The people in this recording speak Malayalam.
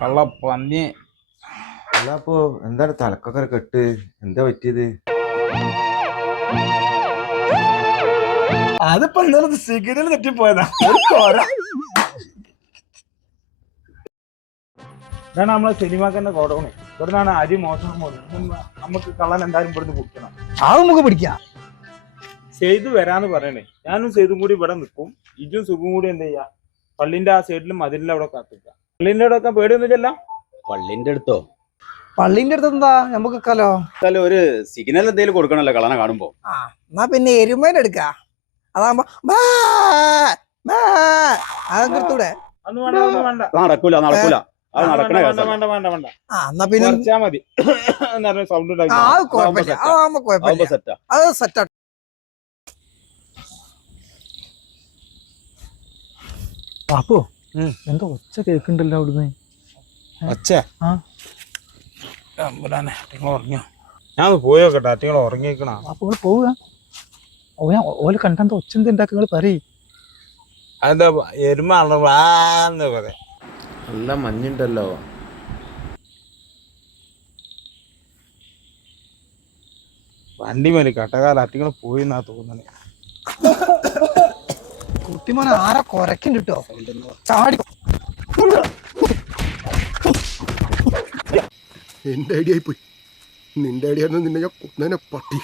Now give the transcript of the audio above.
കള്ള പന്നി അല്ല അപ്പോ എന്താണ് തലക്കൊക്കെ കെട്ട്? എന്താ പറ്റിയത്? അതിപ്പോ ഇന്നലെ സിഗ്നൽ തെറ്റിപ്പോയതാ ഒരു കോര. ഇതാണ് നമ്മളെ സിനിമാക്കന്റെ ഗോഡൌണ്. ഇവിടുന്നാണ് അരി മോശം പോകുന്നത്. നമുക്ക് കള്ളൻ എന്തായാലും ഇവിടുന്ന് കുടിക്കണം അത് നമുക്ക് പിടിക്കാം. ചെയ്തു വരാന്ന് പറയണേ. ഞാനും ചെയ്തും കൂടി ഇവിടെ നിൽക്കും. ഇജും സുഖം കൂടി എന്ത് ചെയ്യാ? പള്ളിന്റെ ആ സൈഡിലും മതിലിന്റെ അവിടെ കാത്തിക്കാം പള്ളിന്റെ ഒക്കെ പേടിയൊന്നുമില്ല പള്ളിന്റെ അടുത്തോ? പള്ളിന്റെ അടുത്ത് എന്താ? നമുക്ക് കലോ കലോ ഒരു സിഗ്നൽ എന്തെങ്കിലും കൊടുക്കണല്ലോ കളന കാണുമ്പോ. ആ എന്നാ പിന്നെ എരുമേനെ എടുക്ക. അതാകുമ്പോ നടക്കൂല നടക്കൂല. അത് നടക്കണ വേണ്ട കേസല്ല. വേണ്ട വേണ്ട വേണ്ട. ആ എന്നാ പിന്നെ മതി. സൗണ്ട് അത് സെറ്റാ. എന്തോ ഒച്ച കേൾക്കണ്ടല്ലോ അവിടുന്ന്. ഒച്ച? ഉറങ്ങിയോ? ഞാൻ പോയോക്കട്ടെ അറ്റിങ്ങൾ ഉറങ്ങിക്കണ അപ്പൊ പോവുക. ഓല കണ്ടെന്തോ ഒച്ച എന്താ ഉണ്ടാക്കുക നിങ്ങൾ പറയും. അതെന്താ എരുമ ആണെന്ന് പറയാം. നല്ല മഞ്ഞുണ്ടല്ലോ. വണ്ടി മേലെ കട്ടകാല അറ്റിങ്ങൾ പോയി എന്നാ തോന്നണേ. കുട്ടിമോനെ ആരാ കൊരക്കും കേട്ടോ ചാടി എന്റെ ഐഡിയ പോയി. നിന്റെ ഐഡിയ നിന്നെ ഞാൻ പട്ടി.